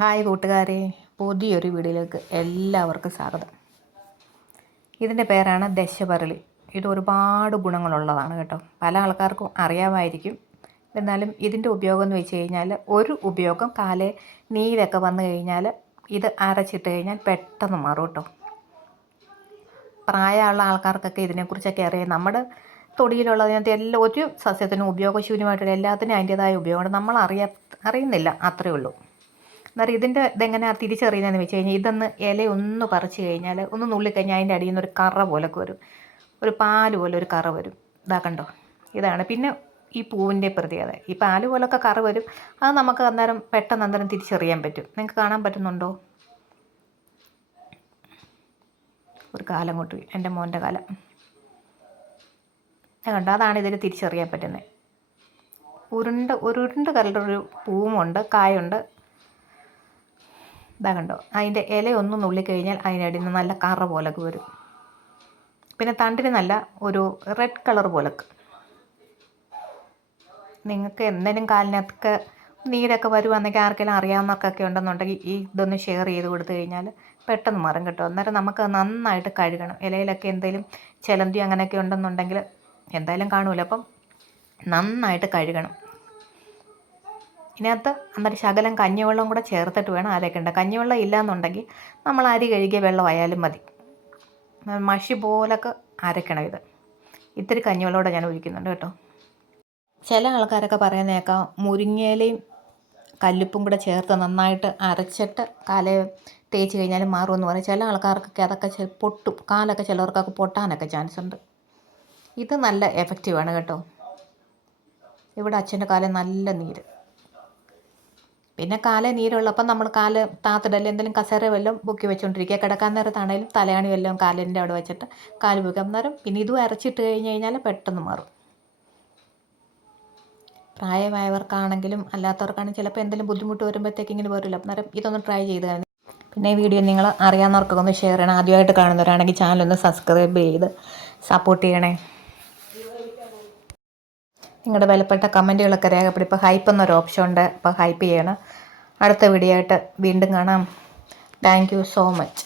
Hi കൂട്ടുകാരെ, പുതിയൊരു വീഡിയോയിലേക്ക് എല്ലാവർക്കും സ്വാഗതം. ഇതിൻ്റെ പേരാണ് ദശപരളി. ഇത് ഒരുപാട് ഗുണങ്ങളുള്ളതാണ് കേട്ടോ. പല ആൾക്കാർക്കും അറിയാമായിരിക്കും. എന്നാലും ഇതിൻ്റെ ഉപയോഗം എന്ന് വെച്ച് കഴിഞ്ഞാൽ, ഒരു ഉപയോഗം കാല് നീരൊക്കെ വന്നു കഴിഞ്ഞാൽ ഇത് അരച്ചിട്ട് കഴിഞ്ഞാൽ പെട്ടെന്ന് മാറും കേട്ടോ. പ്രായമുള്ള ആൾക്കാർക്കൊക്കെ ഇതിനെക്കുറിച്ചൊക്കെ അറിയാം. നമ്മുടെ തൊടിയിലുള്ളതിനകത്ത് എല്ലാം ഒരു സസ്യത്തിനും ഉപയോഗശൂന്യമായിട്ടുള്ള എല്ലാത്തിനും അതിൻ്റേതായ ഉപയോഗമുണ്ട്. നമ്മൾ അറിയുന്നില്ല, അത്രയേ ഉള്ളൂ. അന്നേരം ഇതെങ്ങനെയാണ് തിരിച്ചറിയുന്നതെന്ന് വെച്ച് കഴിഞ്ഞാൽ, ഇതൊന്ന് ഇലയൊന്ന് പറിച്ച് കഴിഞ്ഞാൽ ഒന്ന് നുള്ളിക്കഴിഞ്ഞാൽ അതിൻ്റെ അടിയിൽ നിന്ന് ഒരു കറ പോലൊക്കെ വരും, ഒരു പാല് പോലെ ഒരു കറ വരും. കണ്ടോ, ഇതാണ്. പിന്നെ ഈ പൂവിൻ്റെ പ്രത്യേകത, ഈ പാല് പോലൊക്കെ കറ വരും. അത് നമുക്ക് പെട്ടെന്ന് തിരിച്ചറിയാൻ പറ്റും. നിങ്ങൾക്ക് കാണാൻ പറ്റുന്നുണ്ടോ? ഒരു കാലം കൊണ്ട് എൻ്റെ മോൻ്റെ കാലം കണ്ടോ, അതാണ് ഇതിൽ തിരിച്ചറിയാൻ പറ്റുന്നത്. ഉരുണ്ട കലറൊരു പൂവുമുണ്ട്, കായുണ്ട്. കണ്ടോ, അതിൻ്റെ ഇലയൊന്ന് നുള്ളിക്കഴിഞ്ഞാൽ അതിനടിയിൽ നിന്ന് നല്ല കറ പോലൊക്കെ വരും. പിന്നെ തണ്ടിന് നല്ല ഒരു റെഡ് കളർ പോലൊക്കെ. നിങ്ങൾക്ക് എന്തെങ്കിലും കാലിനൊക്കെ നീരൊക്കെ വരുവാണെങ്കിൽ ആർക്കെങ്കിലും അറിയാവുന്നവർക്കൊക്കെ ഉണ്ടെന്നുണ്ടെങ്കിൽ ഇതൊന്ന് ഷെയർ ചെയ്ത് കൊടുത്തു കഴിഞ്ഞാൽ പെട്ടെന്ന് മാറും കേട്ടോ. അന്നേരം നമുക്ക് നന്നായിട്ട് കഴുകണം. ഇലയിലൊക്കെ എന്തെങ്കിലും ചിലന്തി അങ്ങനെയൊക്കെ ഉണ്ടെന്നുണ്ടെങ്കിൽ എന്തായാലും കാണുമല്ലോ, അപ്പം നന്നായിട്ട് കഴുകണം. ഇതിനകത്ത് എന്നിട്ട് ശകലം കഞ്ഞിവെള്ളം കൂടെ ചേർത്തിട്ട് വേണം അരയ്ക്കേണ്ട. കഞ്ഞിവെള്ളം ഇല്ലയെന്നുണ്ടെങ്കിൽ നമ്മൾ അരി കഴുകിയ വെള്ളമായാലും മതി. മഷി പോലൊക്കെ അരയ്ക്കണം. ഇത്തിരി കഞ്ഞിവെള്ളമോടെ ഞാൻ ഒഴിക്കുന്നുണ്ട് കേട്ടോ. ചില ആൾക്കാരൊക്കെ പറയുന്നേക്കാം മുരിങ്ങയിലയും കല്ലുപ്പും കൂടെ ചേർത്ത് നന്നായിട്ട് അരച്ചിട്ട് കാല് തേച്ച് കഴിഞ്ഞാൽ മാറുമെന്ന് പറയും. ചില ആൾക്കാർക്കൊക്കെ അതൊക്കെ പൊട്ടും, കാലൊക്കെ ചിലവർക്കൊക്കെ പൊട്ടാനൊക്കെ ചാൻസ് ഉണ്ട്. ഇത് നല്ല എഫക്റ്റീവാണ് കേട്ടോ. ഇവിടെ അച്ഛൻ്റെ കാലം നല്ല നീര്. പിന്നെ കാലേ നീരുള്ളപ്പം നമ്മൾ കാല് താത്തിടല് എന്തെങ്കിലും കസേര വല്ലതും പൊക്കി വെച്ചുകൊണ്ടിരിക്കുക. കിടക്കാൻ നേരത്താണേലും തലയാണി വല്ലതും കാലിൻ്റെ അവിടെ വെച്ചിട്ട് കാല് പൊക്കി. അന്നേരം പിന്നെ ഇതും അരച്ചിട്ട് കഴിഞ്ഞ് കഴിഞ്ഞാൽ പെട്ടെന്ന് മാറും. പ്രായമായവർക്കാണെങ്കിലും അല്ലാത്തവർക്കാണെങ്കിലും ചിലപ്പോൾ എന്തെങ്കിലും ബുദ്ധിമുട്ട് വരുമ്പോഴത്തേക്ക് ഇങ്ങനെ വരില്ല. അന്നേരം ഇതൊന്ന് ട്രൈ ചെയ്ത് കാണും. പിന്നെ ഈ വീഡിയോ നിങ്ങൾ അറിയാവുന്നവർക്കൊക്കെ ഒന്ന് ഷെയർ ചെയ്യണം. ആദ്യമായിട്ട് കാണുന്നവരാണെങ്കിൽ ചാനലൊന്ന് സബ്സ്ക്രൈബ് ചെയ്ത് സപ്പോർട്ട് ചെയ്യണേ. നിങ്ങളുടെ വിലപ്പെട്ട കമൻറ്റുകളൊക്കെ രേഖപ്പെടുത്തി. ഇപ്പോൾ ഹൈപ്പ് എന്നൊരു ഓപ്ഷൻ ഉണ്ട്, അപ്പോൾ ഹൈപ്പ് ചെയ്യണം. അടുത്ത വീഡിയോ ആയിട്ട് വീണ്ടും കാണാം. Thank you so much.